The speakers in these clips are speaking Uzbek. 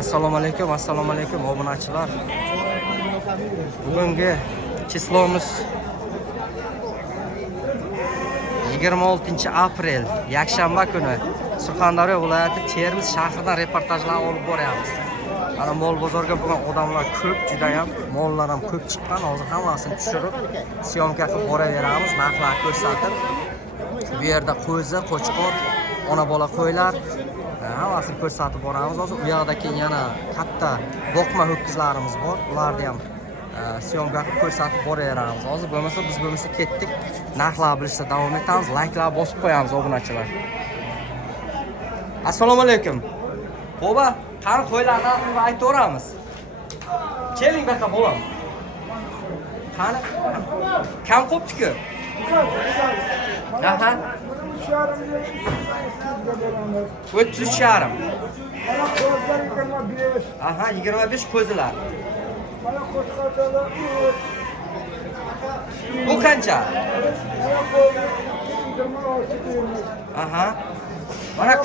Assalomu alaykum obunachilar. Bugungi chislomuz 26 aprel, yakshanba kuni Surxondaryo viloyati Termiz shahridan reportajlar olib boryapmiz. Ana mol bozorga bugun odamlar ko'p, juda ham mollar ham ko'p chiqqan. Hozir hammasini tushirib, syomka qilib boraveramiz, narxlarni ko'rsatib. Bu yerda qo'zi, qo'chqor, ona bola qo'ylar hammasini ko'rsatib boramiz. Hozir u yoqda keyin yana katta boqma ho'kizlarimiz bor. Ularni ham syomka qilib ko'rsatib boraveramiz. Hozir bo'lmasa biz ketdik. Narxlar bilishda davom etamiz. Layklar bosib qo'yamiz obunachilar. Assalomu alaykum. Boba, qani qo'ylar narxini aytaveramiz. Keling baqa bo'lam. Qani kam qopti-ku? Aha. 33,5. Aha, 25 ko'zilar. Bu qancha? Aha. Mana 2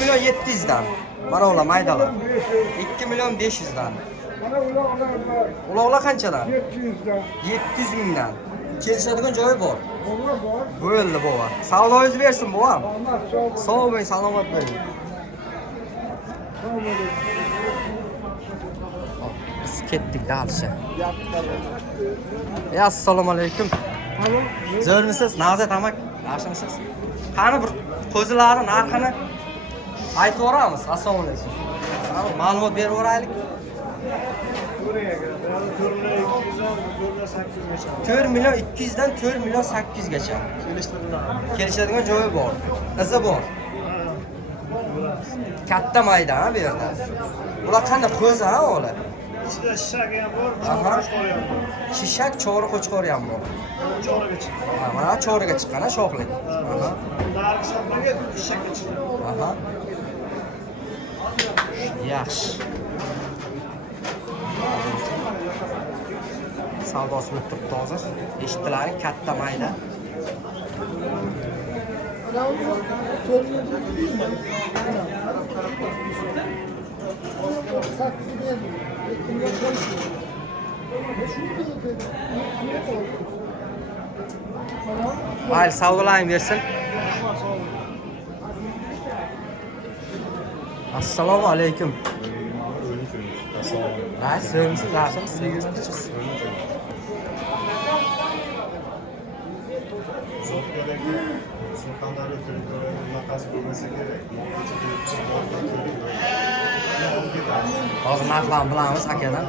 milyon 700 dan. Mana ular maydalar. 2 milyon 500 dan. Ular qanchadan? 700 dan. 700 mingdan. Kelishadigan joyi bor. Bo'ldi bova. Savdoyingiz bersin bovam. Sog' bo'ling, salomat bo'ling. Biz ketdik dalsha. Assalomu alaykum. Zo'rmisiz? Navzat amak, yaxshimisiz? Qani bir qo'zilarning narxini aytib o'ramiz. Assalomu alaykum. Ma'lumot berib o'raylik. 4 milyon 200 dan 4 milyon 800 gacha. Kelishadigan joyi bor. Izi bor. Katta mayda ha bu yerda. Bular qanday qo'zi ha ular? Ichida shishak ham bor, qo'chqor ham bor. Shishak, chori, qo'chqor ham bor. Choriga chiqqan. Ha, mana choriga chiqqan ha shoxlik. Aha. Narxi shoxliga shishakka chiqqan. Aha. Yaxshi. Savdosi bo'lib turibdi hozir. Eshitdilaring, katta mayda. Mayli, savdolayim bersin. Assalomu alaykum. Rais, sizlarsiz, yaxshimisiz? Surxondaryo territorial maqas bo'lmasa kerak. Hozir narxlarni bilamiz akadan.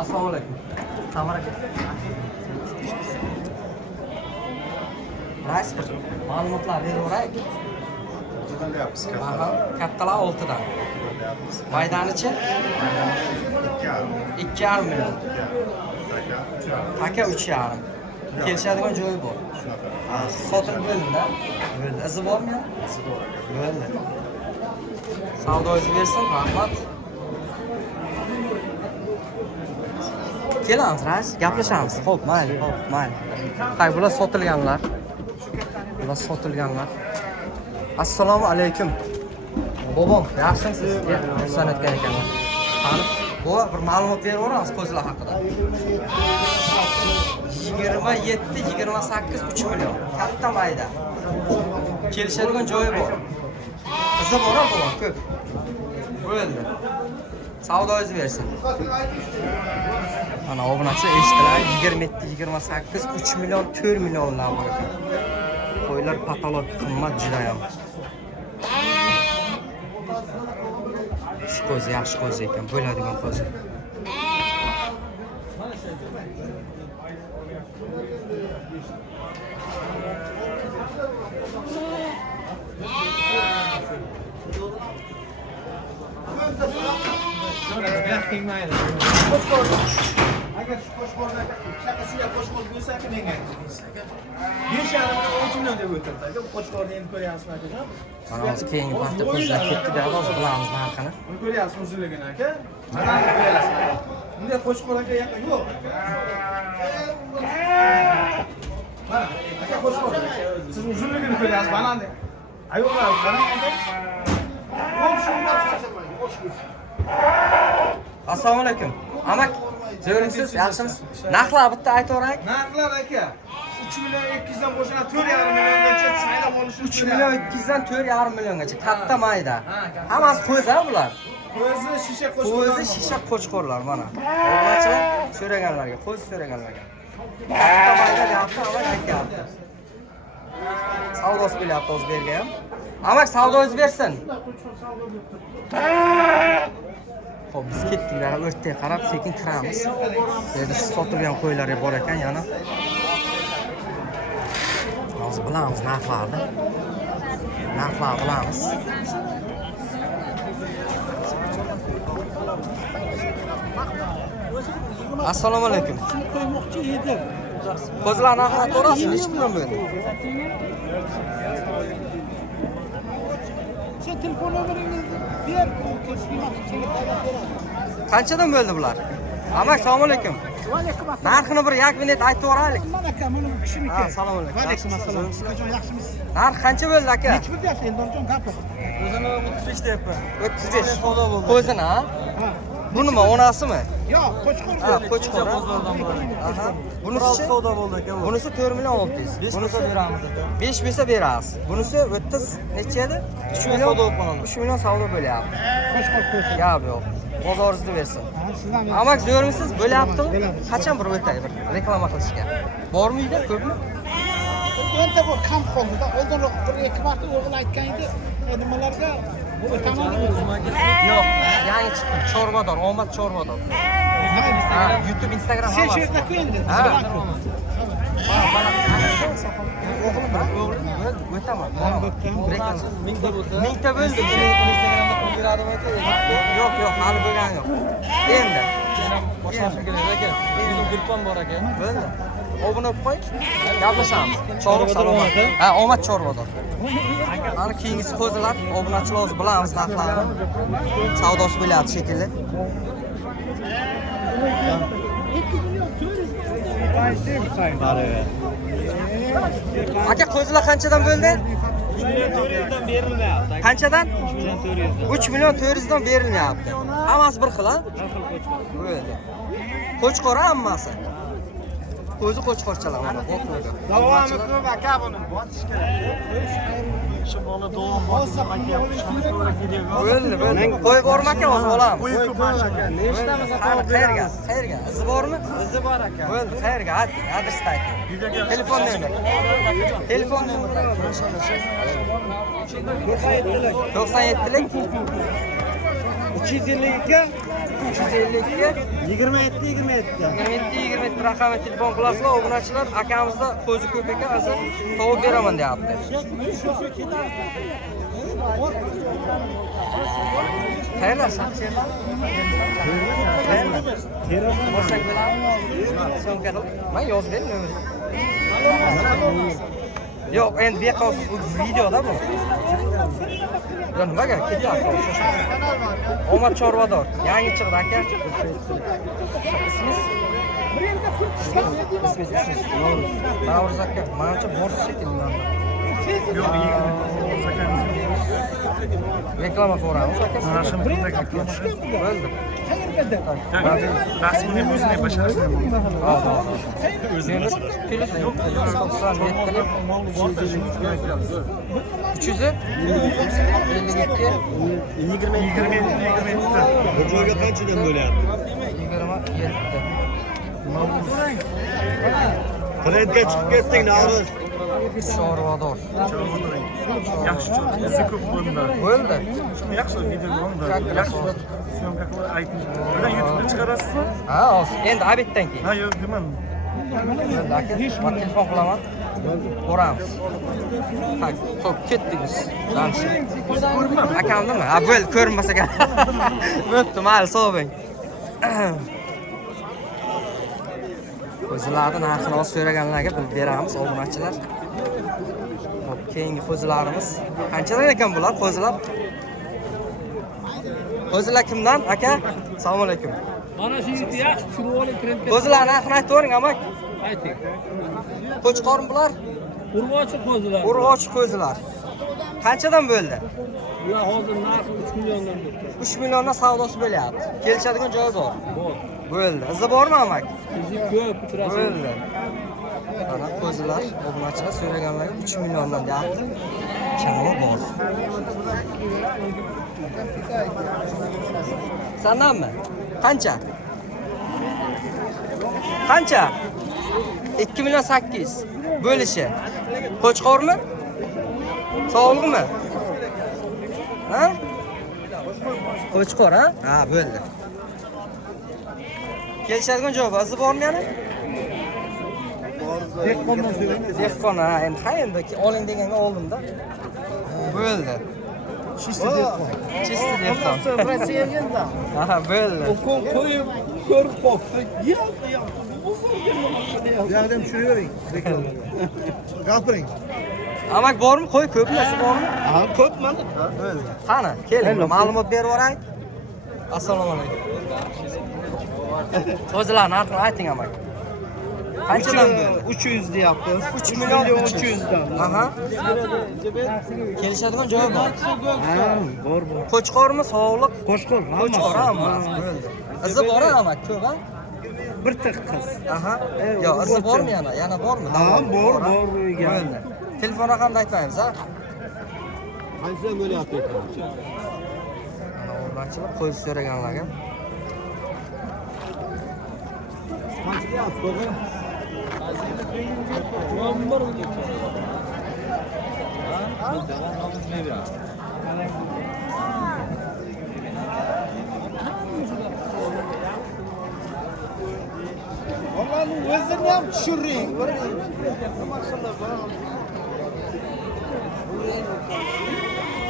Assalomu alaykum. Tabaraka. Rais, ma'lumotlar beraveraylik. Aha, kattalar 6 dan. Maydanichi? 2,5 milyon. Aka 3,5. Kelishadigan joyi bor. Sotilib bo'ldi-da. Bo'ldi. Izi bormi? Izi bor. Bo'ldi. Savdoyingiz bersin, rahmat. Kelamiz, rais, gaplashamiz. Xo'p, mayli, mayli. Tay, bular sotilganlar. Assalomu alaykum. Bobom, yaxshimisiz? Ehson o'tgan ekanlar. Qani, bu bir ma'lumot berib o'ramiz qo'zilar haqida. 27-28 3 milyon. Katta mayda. Kelishadigan joyi bor. Izi bor-a bu, ko'p. Bo'ldi. Savdoyingiz bersin. Mana obunachi eshitdilar, 27-28 3 milyon 4 millionlar bor ekan. Qo'ylar patolog qimmat juda ham. Qo'zi yaxshi qo'zi ekan, bo'ladigan qo'zi. Agar shu qo'shqorda shaqasiga qo'shqor bo'lsa-ku menga aytdingiz. 5,5 million deb o'tirdi. Aka qo'shqorni endi ko'ryapsizmi aka? Mana hozir keyingi vaqtda qo'zilar ketdi-da, hozir bilamiz narxini. Buni ko'ryapsizmi uzunligini aka? Mana ko'ryapsizmi? Bunday qo'shqor aka yo'q. Mana qo'shqor. Siz uzunligini ko'ryapsiz, bananni. Ayollar, qarang endi. Assalomu alaykum. Amak, zo'ringsiz, yaxshimisiz? Narxlar bitta aytaveraylik. Narxlar aka 3 million 200 dan boshlanib 4,5 milliongacha saylab olishni 3 million 200 dan 4,5 milliongacha katta mayda. Hammasi qo'ysa bular. Qo'zi shisha qo'shqor. Qo'zi shisha qo'chqorlar mana. Obunachilar so'raganlarga, qo'zi so'raganlarga. Katta mayda deyapti, amak aytyapti. Savdosi bo'lyapti o'zberga ham. Amak savdoingiz bersin. Xo'p, biz ketdik, o'tga qarab sekin kiramiz. Endi siz sotilgan qo'ylar bor ekan yana. Hozir bilamiz narxlarni. Narxlar bilamiz. Assalomu alaykum. Qo'ymoqchi edim. Qo'zilar narxini to'g'risi necha million bo'ldi? Sen telefon nomeringizni ber, Qanchadan bo'ldi bular? Amak, assalomu alaykum. Va alaykum assalom. Narxini bir yakminat aytib yuboraylik. Mana aka, mana bu kishiniki. Assalomu alaykum. Va alaykum assalom. Qachon yaxshimisiz? Narx qancha bo'ldi aka? Nech pul deyapsiz endi onjon gapir. O'zini 35 deyapman. 35 savdo bo'ldi. Qo'zini, ha? Ha. Bu nima, onasimi? Yo'q, qo'chqor. Ha, qo'chqor. Aha. Bunisi savdo bo'ldi aka. Bunisi 4 million 600. Bunisi beramiz aka. 5 bo'lsa berasiz. Bunisi 30 necha edi? 3 million savdo bo'ladi. 3 million savdo bo'lyapti. Qo'chqor qo'ysin. Gap yo'q. Bozoringizni bersin. Ha, sizdan Amak, zo'rmisiz? Bo'lyaptimi? Bo'ladi. Qachon bir o'tay bir reklama qilishga? Bormi uyda, ko'pmi? endi bu kam qoldi-da. Oldinroq bir ikki marta o'g'il aytgan edi. Nimalarga o'taman Yo'q, yangi chiqdi. Chorvador, Omad Chorvador. Ha, YouTube, Instagram Sen hammasi. shu yerda qo'yindi. Ha. O'g'lim o'taman. Mingta bo'ldi. Yo'q, hali bo'lgani yo'q. Endi. Boshqasi kerak ekan. Bizim grupam bor ekan. Bo'ldi. Obuna qo'y. Gaplashamiz. Chorva salomat. Ha, Omad Chorvador. Mana keyingisi qo'zilar, obunachilar o'zi bilamiz narxlarni. Savdosi bo'lyapti shekilli. Aka, qo'zilar qanchadan bo'ldi? 3 million 400 dan berilmayapti. Qanchadan? 3 million 400 dan. 3 million 400 dan berilyapti. Hammasi bir xil, ha? Bo'ldi. Qo'chqor hammasi. Qo'zi qo'chqorchalar mana o'tmaydi. Davomi ko'p aka buni. Bosish kerak. Shu bola davom bosib Bo'ldi. Qo'y bormi aka, hozir olamiz. Qo'y ko'p aka. Nechtamasa Qayerga? Izi bormi? Izi bor aka. Bo'ldi, qayerga? Adresni ayting. Telefon nomer. Telefon nomeri. 97lik 352 352 27 raqamli telefon qilasizlar. Obunachilar akamizda qo'zi ko'p ekan, hozir tovib beraman deyapti. Qayerlar? Borsak bo'ladimi? Syomka qilib. Men yozib bering nomerni. Yo'q, endi bu yoqqa videoda bu. Nimaga ketyapti? Omad Chorvador. Yangi chiqdi aka. Ismingiz? Ismingiz. Navruz aka. Menimcha bor shekilli. Reklama ko'ramiz aka. Mana shu bunday Bo'ldi. rasmini o'zini basharish O'zingiz telefon Bu joyga qanchadan bo'lyapti? 27. Trendga chiqib ketding, Navruz. Chorvador. Yaxshi chiqdi, izi ko'p bunda. Bo'ldi. Yaxshi video bo'ldi. Yaxshi syomka qilib ayting. Bilan YouTube'ga chiqarasizmi? Ha, hozir. Endi obeddan keyin. Ha, yo'q, deman. Bo'ldi aka. Men telefon qilaman. Boramiz. Ha, xo'p, ketdik biz. Akamnimi? Ha, bo'ldi, ko'rinmas ekan. Bo'pti, mayli, sog' bo'ling. Qo'zilarni narxini hozir so'raganlarga bilib beramiz, obunachilar. Xo'p, keyingi qo'zilarimiz qanchadan ekan bular qo'zilar? Qo'zilar kimdan, aka? Assalomu alaykum. Mana shu yerda yaxshi turib oling trendga. Qo'zilar narxini aytib bering, amak. Ayting. Qo'chqormi bular? Urg'ochi qo'zilar. Urg'ochi qo'zilar. Qanchadan bo'ldi? Bular hozir narxi 3 milliondan turibdi. 3 milliondan savdosi bo'lyapti. Kelishadigan joyi bor. Bor. Bo'ldi. Izi bormi amak? Bizi ko'p uchrashadi. Bo'ldi. Mana qo'zilar, obunachilar so'raganlarga 3 milliondan deyapti. Kami bor. Sandanmi? Qancha? Qancha? 2 million 800. Bo'lishi. Qo'chqormi? Sog'liqmi? Ha? Qo'chqor, ha? Ha, bo'ldi. Kelishadigan javob izi bormi yana? Dehqondan so'raymiz. Dehqon, ha, endi endi oling deganga oldim-da. Bo'ldi. Чисто dehqon. Чисто dehqon. Rossiyaganda. Ha, bo'ldi. Qo'yib ko'rib qopdi. Yordam tushiravering. Gapiring. Amak bormi? Qo'y ko'plasi bormi? Ha, ko'p mana. Bo'ldi. Qani, keling, ma'lumot berib yuboray. Assalomu alaykum. Qo'zilar narxini ayting amak. Qanchadan bo'ldi? 300 deyapmiz. 3 million 300 dan. Aha. Kelishadigan joyi bor. Ha, bor. Qo'chqormi, sog'liq? Qo'shqor. Qo'chqor hammasi. Bo'ldi. Izi bor amak, ko'p ha? Bir tiq qiz. Aha. Yo, izi bormi yana? Yana bormi? Ha, bor, bor. Bo'ldi. Telefon raqamini aytmaymiz, ha? Qancha bo'lyapti? Mana o'rnachilar qo'y so'raganlarga. Qancha deyapti? Onlarning o'zini ham tushiring.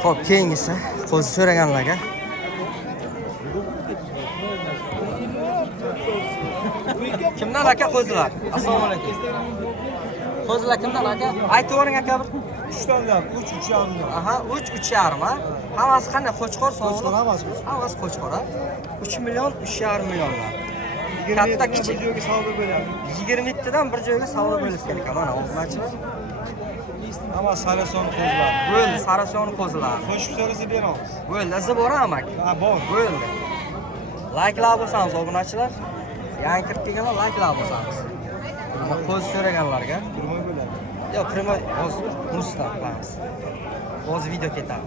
Xo'p, keyingisi qo'y so'raganlarga. Kimdan aka qo'zilar? Assalomu alaykum. Qo'zilar kimdan aka? Aytib yuboring aka bir. 3 dan 3,5 million. Aha, 3,5 ha? Hammasi qanday? Qo'chqor, sog'liq? Hammasi. Hammasi qo'chqor, ha? 3 million, 3,5 millionlar. 20 Katta bir kichik joyga savdo bo'lyapti. 22 dan bir joyga savdo bo'lishi kerak. Mana obunachilar. Hamma sarason qo'zlar. Bo'ldi, sarason qo'zilar. Qo'shib so'rasa beramiz. Bo'ldi, izi bor amak. Ha, bor. Bo'ldi. Like'lar bo'lsangiz obunachilar. Yangi kirib kelganlar like'lar bo'lsangiz. Mana qo'z so'raganlarga. Turmay bo'ladi. Yo'q, primoy hozir bunisidan qilamiz. Hozir video ketadi.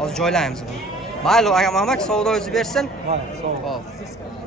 Hozir joylaymiz buni. Mayli, amak savdo o'zi bersin. Voy, sog' ol. Hop.